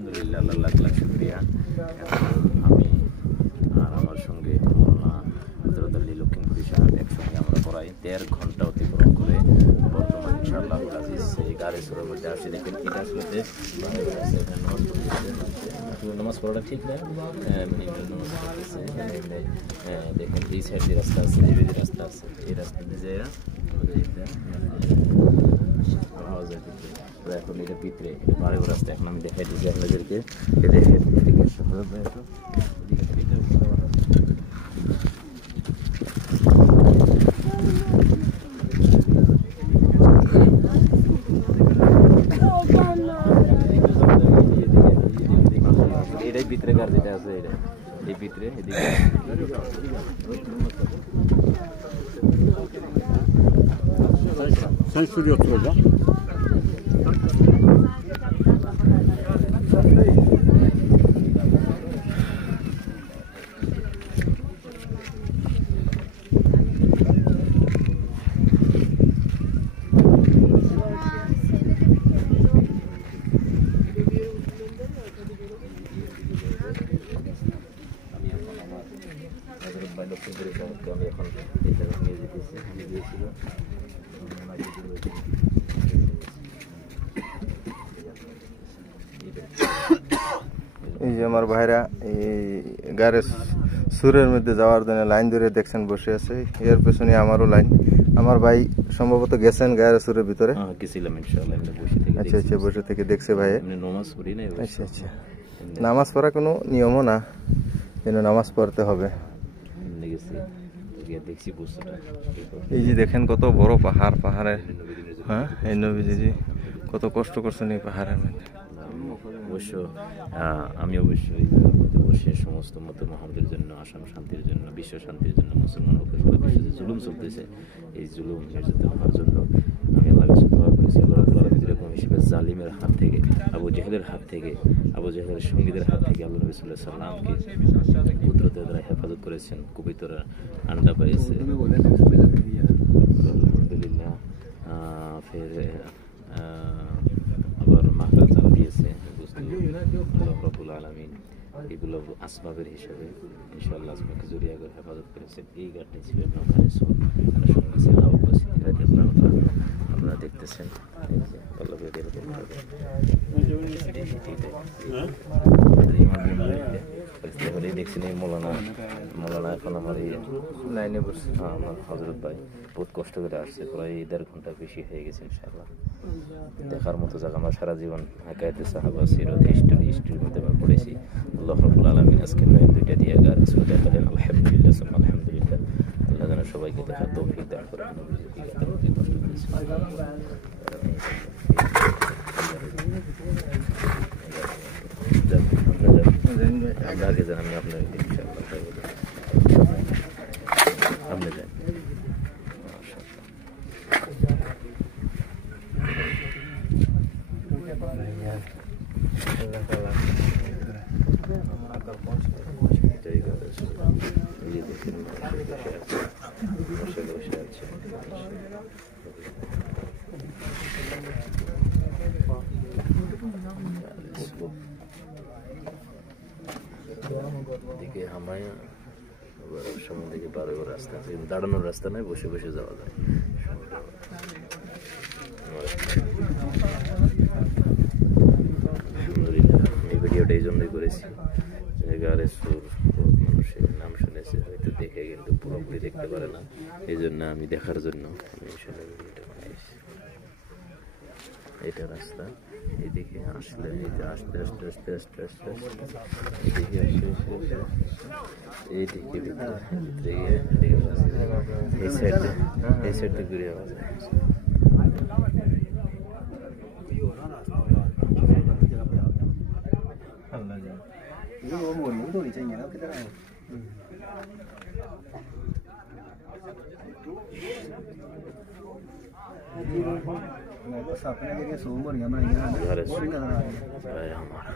আলহামদুলিল্লাহ, আল্লাহ লাখ লাখ শুকরিয়া। আমি আর আমার সঙ্গে মৌলানা হযরত আলী লক্ষ্মীপুরী সাহেব একসঙ্গে আমরা পড়াই। 1.5 ঘন্টা অতিক্রম করে বর্তমান ইনশাআল্লাহ আজিজ এই গাড়ি সুরের মধ্যে আসি। দেখেন এটা আসলে নামাজ পড়াটা ঠিক না, দেখেন এই সাইড দিয়ে রাস্তা আছে, এই দিকে রাস্তা আছে, এই রাস্তা দিয়ে যায় এখন এটা ভিতরে বাড়ির রাস্তা। এখন আমি দেখাই দিচ্ছি আপনাদেরকে, দেখেন এদিকে এটাই ভিতরে কার যেটা আছে, এটা এই ভিতরে এদিকে Sen şuraya otur hocam. আমি এখন এটা নিয়ে যেতেছি, আমি গিয়েছিল এই যে আমার ভাইরা এই গাড়ির সুরের মধ্যে যাওয়ার জন্য লাইন ধরে দেখছেন বসে আছে। এর পেছনে আমারও লাইন। আমার ভাই সম্ভবত গেছেন গাড়ির সুরের ভিতরে। গেছিলাম ইনশাআল্লাহ, আমরা বসে থেকে আচ্ছা আচ্ছা, বসে থেকে দেখছে ভাই। নামাজ পড়ি না। আচ্ছা আচ্ছা, নামাজ পড়া কোনো নিয়মও না, কিন্তু নামাজ পড়তে হবে। এই যে দেখেন কত বড় পাহাড়, পাহাড়ে হ্যাঁ এই নবীজি কত কষ্ট করছেন এই পাহাড়ের মধ্যে। অবশ্য আমি অবশ্যই বসে সমস্ত মত মহানদের জন্য, আসাম শান্তির জন্য, বিশ্ব শান্তির জন্য, মুসলমান বিশ্বে যে জুলুম চলতেছে এই জুলুম নির্যাতন হওয়ার জন্য আমি আল্লাহর কাছে দোয়া করেছি। আল্লাহ রাব্বুল আলামিন এরকম হিসেবে জালিমের হাত থেকে, আবু জেহেলের হাত থেকে, আবু জেহেলের সঙ্গীদের হাত থেকে আল্লাহ নবী সাল্লাল্লাহু আলাইহি সাল্লামকে কুদরতের দ্বারা হেফাজত করেছেন, পবিত্র আন্ডা পাইছে আলহামদুলিল্লাহ। ফের আবার মাহফিল চাল দিয়েছে আল্লাহ রাব্বুল আলামিন। এগুলো আসবাবের হিসাবে ইনশাআল্লাহ আসবাবকে জড়িয়ে করে হেফাজত করেছেন। এই গাড়িটা ছিল নৌকারে সোল, সঙ্গে ছিল আবু বসির রাদিয়াল্লাহু তাআলা। আপনারা দেখতেছেন এই যে পল্লবের এরকম ভাবে দেখছেন এই মৌলানা এখন আমার এই লাইনে বসছে। হ্যাঁ, আমার হযরত ভাই বহুত কষ্ট করে আসছে, প্রায় 1.5 ঘন্টা বেশি হয়ে গেছে ইনশাআল্লাহ। দেখার মতো জায়গা। আমার সারা জীবন হাকায়েতে সাহাবা, সিরাত, হিস্ট্রির মধ্যে আমি পড়েছি। আল্লাহ রাব্বুল আলামিন আজকে নয়ন দুইটা দিয়ে রাসূল দেখালেন। আলহামদুলিল্লাহ, আলহামদুলিল্লাহ। আল্লাহ যেন সবাইকে দেখার তৌফিক দান করেন। আমরা আগে যান, আমি আপনার ইনশাআল্লাহ আপনি যান। দিকে হামায়া সামনে দিকে বারো রাস্তা আছে, দাঁড়ানোর রাস্তা নয়, বসে বসে যাওয়া যায়। এই ভিডিওটা এই জন্যই করেছি, গাড়ির সুর বহুত মানুষের নাম শুনেছে, হয়তো দেখে কিন্তু পুরোপুরি দেখতে পারে না। এই জন্য আমি দেখার জন্য ভিডিওটা বানাইছি। এটা রাস্তা, এদিকে আসলে এই যে আস্তে আস্তে আস্তে আস্তে আস্তে আস্তে এদিকে আসে, এইদিকে ভিতরে এই সাইডে ঘুরে যাওয়া যায়। सपने के सो बढ़िया बनाइए हमारा